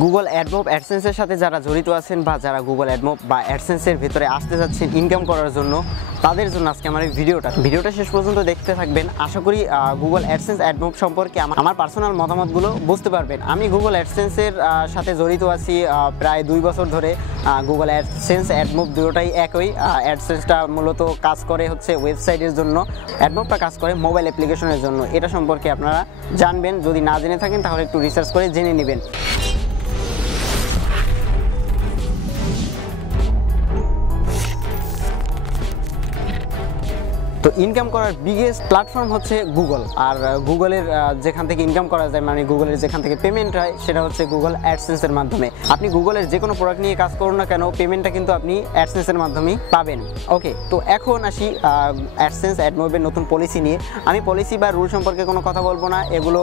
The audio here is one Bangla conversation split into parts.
গুগল অ্যাডমোব অ্যাডসেন্সের সাথে যারা জড়িত আছেন বা যারা গুগল অ্যাডমোব বা অ্যাডসেন্সের ভিতরে আসতে যাচ্ছেন ইনকাম করার জন্য, তাদের জন্য আজকে আমার এই ভিডিওটা শেষ পর্যন্ত দেখতে থাকবেন। আশা করি গুগল অ্যাডসেন্স অ্যাডমোব সম্পর্কে আমার পার্সোনাল মতামতগুলো বুঝতে পারবেন। আমি গুগল অ্যাডসেন্সের সাথে জড়িত আছি প্রায় 2 বছর ধরে। গুগল অ্যাডসেন্স অ্যাডমোব দুটোটাই একই। অ্যাডসেন্সটা মূলত কাজ করে হচ্ছে ওয়েবসাইটের জন্য, অ্যাডমোবটা কাজ করে মোবাইল অ্যাপ্লিকেশনের জন্য। এটা সম্পর্কে আপনারা জানবেন, যদি না জেনে থাকেন তাহলে একটু রিসার্চ করে জেনে নেবেন। তো ইনকাম করার বিগেস্ট প্ল্যাটফর্ম হচ্ছে গুগল। আর গুগলের যেখান থেকে ইনকাম করা যায়, মানে গুগলের যেখান থেকে পেমেন্ট হয়, সেটা হচ্ছে গুগল অ্যাডসেন্সের মাধ্যমে। আপনি গুগলের যে কোনো প্রোডাক্ট নিয়ে কাজ করুন না কেন, পেমেন্টটা কিন্তু আপনি অ্যাডসেন্সের মাধ্যমেই পাবেন। ওকে, তো এখন আসি অ্যাডসেন্স অ্যাডমোবের নতুন পলিসি নিয়ে। আমি পলিসি বা রুল সম্পর্কে কোনো কথা বলবো না, এগুলো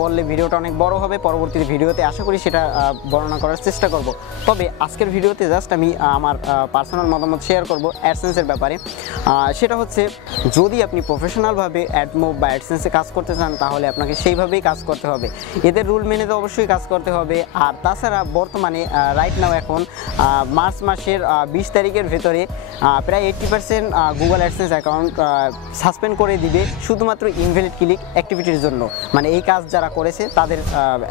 বললে ভিডিওটা অনেক বড় হবে। পরবর্তী ভিডিওতে আশা করি সেটা বর্ণনা করার চেষ্টা করব। তবে আজকের ভিডিওতে জাস্ট আমি আমার পার্সোনাল মতামত শেয়ার করব অ্যাডসেন্সের ব্যাপারে। সেটা হচ্ছে, যদি আপনি প্রফেশনালভাবে অ্যাডমোব বা অ্যাডসেন্সে কাজ করতে চান তাহলে আপনাকে সেইভাবেই কাজ করতে হবে। এদের রুল মেনে তো অবশ্যই কাজ করতে হবে। আর তাছাড়া বর্তমানে রাইট নাও এখন মার্চ মাসের 20 তারিখের ভেতরে প্রায় 80% গুগল অ্যাডসেন্স অ্যাকাউন্ট সাসপেন্ড করে দিবে শুধুমাত্র ইনভ্যালিড ক্লিক অ্যাক্টিভিটির জন্য। মানে এই কাজ যারা করেছে তাদের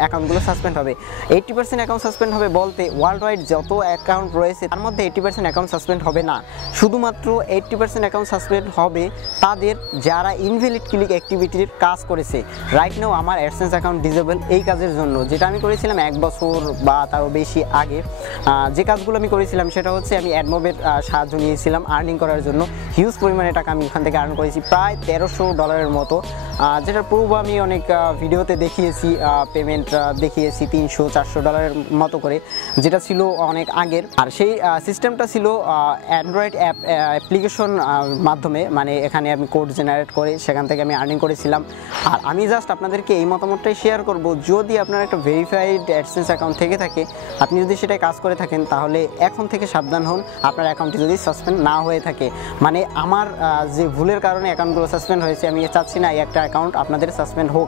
অ্যাকাউন্টগুলো সাসপেন্ড হবে। 80% অ্যাকাউন্ট সাসপেন্ড হবে বলতে ওয়ার্ল্ড ওয়াইড যত অ্যাকাউন্ট রয়েছে তার মধ্যে 80% অ্যাকাউন্ট সাসপেন্ড হবে না, শুধুমাত্র 80% অ্যাকাউন্ট সাসপেন্ড হবে তাদের যারা ইনভ্যালিড ক্লিক অ্যাক্টিভিটির কাজ করেছে। রাইট নাও আমার অ্যাডসেন্স অ্যাকাউন্ট ডিসেবল এই কাজের জন্য, যেটা আমি করেছিলাম 1 বছর বা তারও বেশি আগে। যে কাজগুলো আমি করেছিলাম সেটা হচ্ছে আমি অ্যাডমোবের সাহায্য নিয়েছিলাম আর্নিং করার জন্য। হিউজ পরিমাণে টাকা আমি ওখান থেকে আর্ন করেছি, প্রায় $1300 মতো, যেটার প্রুফ আমি অনেক ভিডিওতে দেখিয়েছি। পেমেন্ট দেখিয়েছি $300-400 মতো করে, যেটা ছিল অনেক আগের। আর সেই সিস্টেমটা ছিল অ্যান্ড্রয়েড অ্যাপ্লিকেশন মাধ্যমে, মানে এখানে আমি কোড জেনারেট করে সেখান থেকে আমি আর্নিং করেছিলাম। আর আমি জাস্ট আপনাদেরকে এই মতামতটাই শেয়ার করব, যদি আপনার একটা ভেরিফাইড অ্যাডসেন্স অ্যাকাউন্ট থেকে থাকে, আপনি যদি সেটাই কাজ করে থাকেন তাহলে এখন থেকে সাবধান হন, আপনার অ্যাকাউন্টটি যদি সাসপেন্ড না হয়ে থাকে। মানে আমার যে ভুলের কারণে অ্যাকাউন্টগুলো সাসপেন্ড হয়েছে, আমি চাচ্ছি না একটা অ্যাকাউন্ট আপনাদের সাসপেন্ড হোক।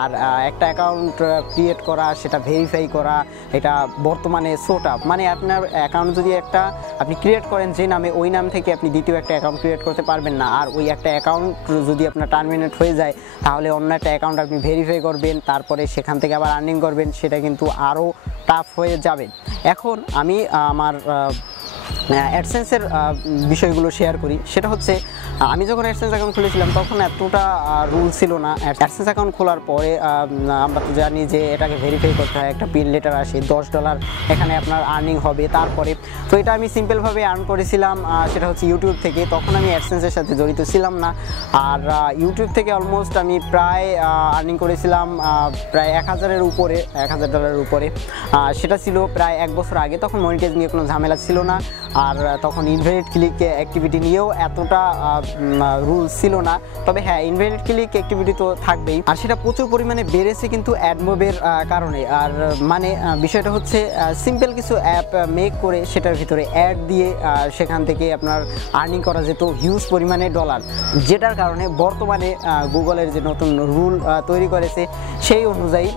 আর একটা অ্যাকাউন্ট ক্রিয়েট করা, সেটা ভেরিফাই করা, এটা বর্তমানে সোটাপ। মানে আপনার অ্যাকাউন্ট যদি একটা আপনি ক্রিয়েট করেন যে নামে, ওই নাম থেকে আপনি দ্বিতীয় একটা অ্যাকাউন্ট ক্রিয়েট করতে পারবেন না। আর ওই একটা অ্যাকাউন্ট যদি আপনার টার্মিনেট হয়ে যায় তাহলে অন্য একটা অ্যাকাউন্ট আপনি ভেরিফাই করবেন, তারপরে সেখান থেকে আবার আর্নিং করবেন, সেটা কিন্তু আরও টাফ হয়ে যাবে। এখন আমি আমার অ্যাডসেন্সের বিষয়গুলো শেয়ার করি। সেটা হচ্ছে, আমি যখন অ্যাডসেন্স অ্যাকাউন্ট খুলেছিলাম তখন এতটা রুল ছিল না। অ্যাডসেন্স অ্যাকাউন্ট খোলার পরে আমরা তো জানি যে এটাকে ভেরিফাই করতে হয়, একটা পিন লেটার আসে, $10 এখানে আপনার আর্নিং হবে। তারপরে তো এটা আমি সিম্পলভাবে আর্ন করেছিলাম, সেটা হচ্ছে ইউটিউব থেকে। তখন আমি অ্যাডসেন্সের সাথে জড়িত ছিলাম না। আর ইউটিউব থেকে অলমোস্ট আমি প্রায় আর্নিং করেছিলাম প্রায় $1000-এর উপরে। সেটা ছিল প্রায় 1 বছর আগে। তখন মনিটাইজ নিয়ে কোনো ঝামেলা ছিল না, আর তখন ইনভ্যালিড ক্লিক অ্যাক্টিভিটি নিয়েও এতটা রুল ছিল না। তবে হ্যাঁ, ইনভ্যালিড ক্লিক অ্যাক্টিভিটি তো থাকবেই, আর সেটা প্রচুর পরিমাণে বেড়েছে কিন্তু অ্যাডমোবের কারণে। আর মানে বিষয়টা হচ্ছে, সিম্পল কিছু অ্যাপ মেক করে সেটার ভিতরে অ্যাড দিয়ে সেখান থেকে আপনার আর্নিং করা যেত হিউজ পরিমাণে ডলার, যেটার কারণে বর্তমানে গুগলের যে নতুন রুল তৈরি করেছে সেই অনুযায়ী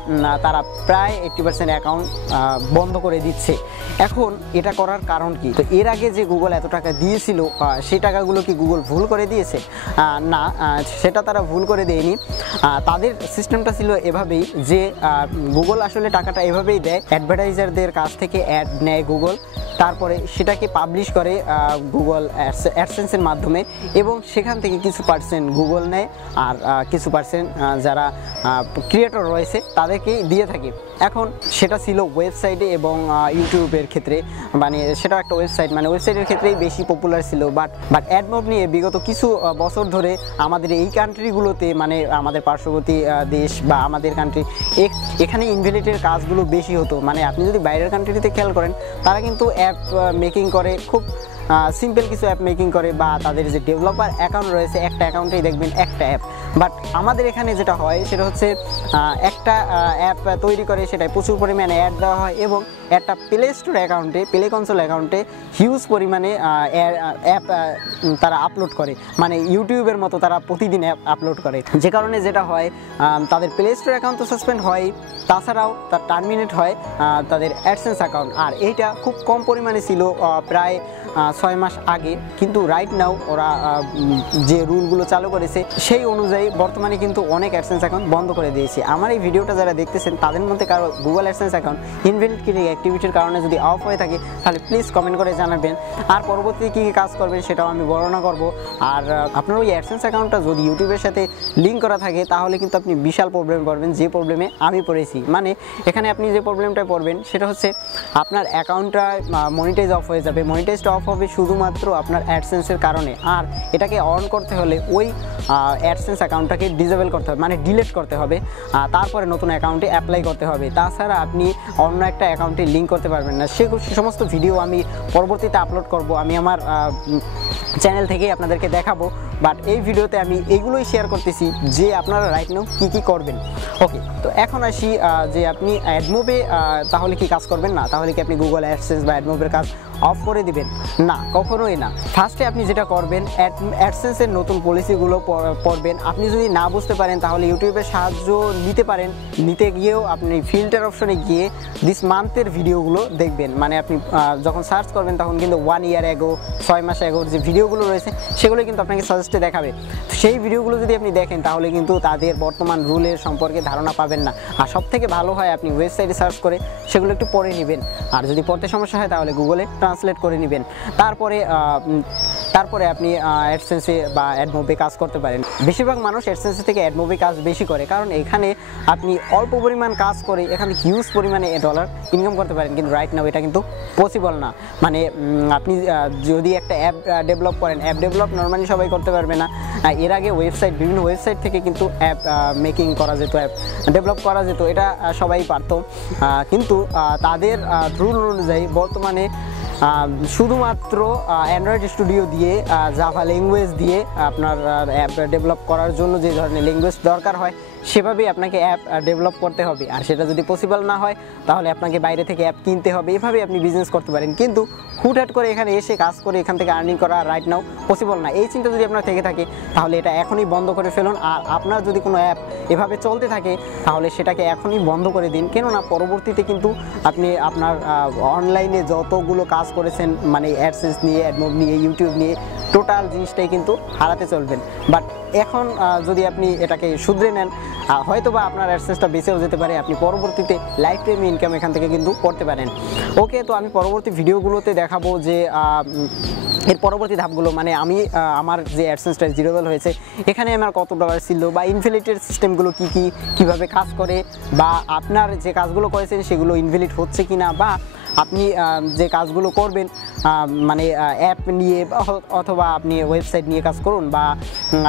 তারা প্রায় 80% অ্যাকাউন্ট বন্ধ করে দিচ্ছে। এখন এটা করার কারণ কি? তো এর আগে যে গুগল এত টাকা দিয়েছিল, সেই টাকাগুলো কি গুগল ভুল করে দিয়েছে? না, সেটা তারা ভুল করে দেয়নি। তাদের সিস্টেমটা ছিল এভাবেই যে গুগল আসলে টাকাটা এভাবেই দেয়, অ্যাডভার্টাইজারদের কাছ থেকে অ্যাড নেয় গুগল, তারপরে সেটাকে পাবলিশ করে গুগল অ্যাডসেন্সের মাধ্যমে, এবং সেখান থেকে কিছু পার্সেন্ট গুগল নেয়, আর কিছু পার্সেন্ট যারা ক্রিয়েটর রয়েছে তাদেরকেই দিয়ে থাকে। এখন সেটা ছিল ওয়েবসাইটে এবং ইউটিউবের ক্ষেত্রে, মানে সেটা একটা ওয়েবসাইট, মানে ওয়েবসাইটের ক্ষেত্রেই বেশি পপুলার ছিল। বাট অ্যাডমোব নিয়ে বিগত কিছু বছর ধরে আমাদের এই কান্ট্রিগুলোতে, মানে আমাদের পার্শ্ববর্তী দেশ বা আমাদের কান্ট্রি, এখানে ইনভ্যালিডের কাজগুলো বেশি হতো। মানে আপনি যদি বাইরের কান্ট্রিতে খেয়াল করেন, তারা কিন্তু অ্যাপ মেকিং করে, খুব সিম্পল কিছু অ্যাপ মেকিং করে, বা তাদের যে ডেভেলপার অ্যাকাউন্ট রয়েছে একটা অ্যাকাউন্টেই দেখবেন একটা অ্যাপ। বাট আমাদের এখানে যেটা হয় সেটা হচ্ছে, একটা অ্যাপ তৈরি করে, সেটাই প্রচুর পরিমাণে অ্যাড দেওয়া হয় এবং একটা প্লে স্টোর অ্যাকাউন্টে, প্লে কনসোল অ্যাকাউন্টে হিউজ পরিমাণে অ্যাপ তারা আপলোড করে, মানে ইউটিউবের মতো তারা প্রতিদিন অ্যাপ আপলোড করে, যে কারণে যেটা হয় তাদের প্লে স্টোর অ্যাকাউন্ট তো সাসপেন্ড হয়, তাছাড়াও তার টার্মিনেট হয় তাদের অ্যাডসেন্স অ্যাকাউন্ট। আর এইটা খুব কম পরিমাণে ছিল প্রায় 6 মাস আগে, কিন্তু রাইট নাও ওরা যে রুলগুলো চালু করেছে সেই অনুযায়ী বর্তমানে কিন্তু অনেক অ্যাডসেন্স অ্যাকাউন্ট বন্ধ করে দিয়েছে। আমার এই ভিডিওটা যারা দেখতেছেন তাদের মধ্যে কারো Google AdSense account invalid click অ্যাক্টিভিটির কারণে যদি অফ হয়ে থাকে তাহলে প্লিজ কমেন্ট করে জানাবেন, আর পরবর্তীতে কী কী কাজ করবেন সেটাও আমি বর্ণনা করব। আর আপনার ওই অ্যাডসেন্স অ্যাকাউন্টটা যদি ইউটিউবের সাথে লিঙ্ক করা থাকে তাহলে কিন্তু আপনি বিশাল প্রবলেম পড়বেন, যে প্রবলেমে আমি পড়েছি। মানে এখানে আপনি যে প্রবলেমটা পড়বেন সেটা হচ্ছে আপনার অ্যাকাউন্টটা মনিটাইজ অফ হয়ে যাবে। মনিটাইজটা অফ হবে শুধুমাত্র আপনার অ্যাডসেন্সের কারণে, আর এটাকে অন করতে হলে ওই অ্যাডসেন্স অ্যাকাউন্টটাকে ডিসেবল করতে হবে, মানে ডিলিট করতে হবে, তারপরে নতুন অ্যাকাউন্টে অ্যাপ্লাই করতে হবে। তাছাড়া আপনি অন্য একটা অ্যাকাউন্টে লিঙ্ক করতে পারবেন না। সে সমস্ত ভিডিও আমি পরবর্তীতে আপলোড করব, আমি আমার চ্যানেল থেকেই আপনাদেরকে দেখাবো। বাট এই ভিডিওতে আমি এইগুলোই শেয়ার করতেছি যে আপনারা রাইট নাও কী কী করবেন। ওকে, তো এখন আসি যে আপনি অ্যাডমোবে তাহলে কি কাজ করবেন না, তাহলে কি আপনি গুগল অ্যাডসেন্স বা অ্যাডমোবের কাজ অফ করে দিবেন? না, কখনোই না। ফার্স্টে আপনি যেটা করবেন অ্যাডসেন্সের নতুন পলিসিগুলো পড়বেন। আপনি যদি না বুঝতে পারেন তাহলে ইউটিউবের সাহায্য নিতে পারেন, নিতে গিয়েও আপনি ফিল্টার অপশনে গিয়ে দিস মান্থের ভিডিওগুলো দেখবেন। মানে আপনি যখন সার্চ করবেন তখন কিন্তু 1 ইয়ার অ্যাগো, 6 মাস অ্যাগোর যে ভিডিওগুলো রয়েছে সেগুলো কিন্তু আপনাকে সাজেস্টে দেখাবে। সেই ভিডিওগুলো যদি আপনি দেখেন তাহলে কিন্তু তাদের বর্তমান রুলের সম্পর্কে ধারণা পাবেন না। আর সবথেকে ভালো হয় আপনি ওয়েবসাইটে সার্চ করে সেগুলো একটু পড়ে নেবেন, আর যদি পড়তে সমস্যা হয় তাহলে গুগলে ট্রান্সলেট করে নেবেন। তারপরে আপনি অ্যাডসেন্সে বা অ্যাডমোবে কাজ করতে পারেন। বেশিরভাগ মানুষ অ্যাডসেন্সে থেকে অ্যাডমোবে কাজ বেশি করে, কারণ এখানে আপনি অল্প পরিমাণ কাজ করে এখানে হিউজ পরিমাণে ডলার ইনকাম করতে পারেন। কিন্তু রাইট নাও এটা কিন্তু পসিবল না। মানে আপনি যদি একটা অ্যাপ ডেভেলপ করেন, অ্যাপ ডেভেলপ নর্মালি সবাই করতে পারবে না। এর আগে বিভিন্ন ওয়েবসাইট থেকে কিন্তু অ্যাপ মেকিং করা যেত, অ্যাপ ডেভেলপ করা যেত, এটা সবাই পারত। কিন্তু তাদের রুল অনুযায়ী বর্তমানে শুধুমাত্র অ্যান্ড্রয়েড স্টুডিও দিয়ে, জাভা ল্যাঙ্গুয়েজ দিয়ে আপনার অ্যাপ ডেভেলপ করার জন্য যে ধরনের ল্যাঙ্গুয়েজ দরকার হয় সেভাবেই আপনাকে অ্যাপ ডেভেলপ করতে হবে। আর সেটা যদি পসিবল না হয় তাহলে আপনাকে বাইরে থেকে অ্যাপ কিনতে হবে। এভাবেই আপনি বিজনেস করতে পারেন, কিন্তু হুটহাট করে এখানে এসে কাজ করে এখান থেকে আর্নিং করা রাইট নাও পসিবল না। এই চিন্তা যদি আপনার থেকে থাকে তাহলে এটা এখনই বন্ধ করে ফেলুন। আর আপনার যদি কোনো অ্যাপ এভাবে চলতে থাকে তাহলে সেটাকে এখনই বন্ধ করে দিন, কেননা পরবর্তীতে কিন্তু আপনি আপনার অনলাইনে যতগুলো কাজ করেছেন, মানে অ্যাডসেন্স নিয়ে, অ্যাডমোব নিয়ে, ইউটিউব নিয়ে, টোটাল জিনিসটাই কিন্তু হারাতে চলবেন। বাট এখন যদি আপনি এটাকে শুধরে নেন হয়তো বা আপনার অ্যাডসেন্সটা বেঁচেও যেতে পারে, আপনি পরবর্তীতে লাইফ টাইম ইনকাম এখান থেকে কিন্তু করতে পারেন। ওকে, তো আমি পরবর্তী ভিডিওগুলোতে দেখাবো যে এর পরবর্তী ধাপগুলো, মানে আমি আমার যে অ্যাডসেন্সটা জিরোবেল হয়েছে এখানে আমার কত ডলার ছিল, বা ইনভ্যালিডের সিস্টেমগুলো কীভাবে কাজ করে, বা আপনার যে কাজগুলো করেছেন সেগুলো ইনভ্যালিড হচ্ছে কি না, বা আপনি যে কাজগুলো করবেন মানে অ্যাপ নিয়ে অথবা আপনি ওয়েবসাইট নিয়ে কাজ করুন বা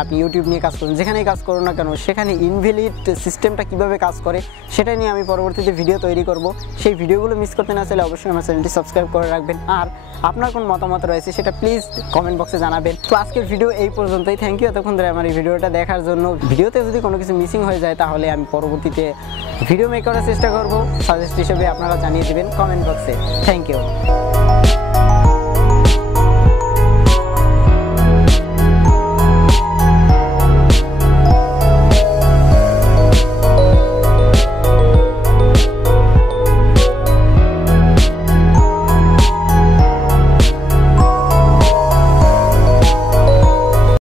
আপনি ইউটিউব নিয়ে কাজ করুন, যেখানেই কাজ করুন না কেন সেখানে ইনভ্যালিড সিস্টেমটা কীভাবে কাজ করে সেটা নিয়ে আমি পরবর্তীতে ভিডিও তৈরি করব। সেই ভিডিওগুলো মিস করতে না চাইলে অবশ্যই আমার চ্যানেলটি সাবস্ক্রাইব করে রাখবেন। আর আপনার কোন মতামত রয়েছে সেটা প্লিজ কমেন্ট বক্সে জানাবেন। তো আজকের ভিডিও এই পর্যন্তই। থ্যাংক ইউ এতক্ষণ ধরে আমার এই ভিডিওটা দেখার জন্য। ভিডিওতে যদি কোনো কিছু মিসিং হয়ে যায় তাহলে আমি পরবর্তীতে ভিডিও মেক করার চেষ্টা করব। সাজেস্ট হিসেবে আপনারা জানিয়ে দেবেন কমেন্ট বক্সে। Thank you.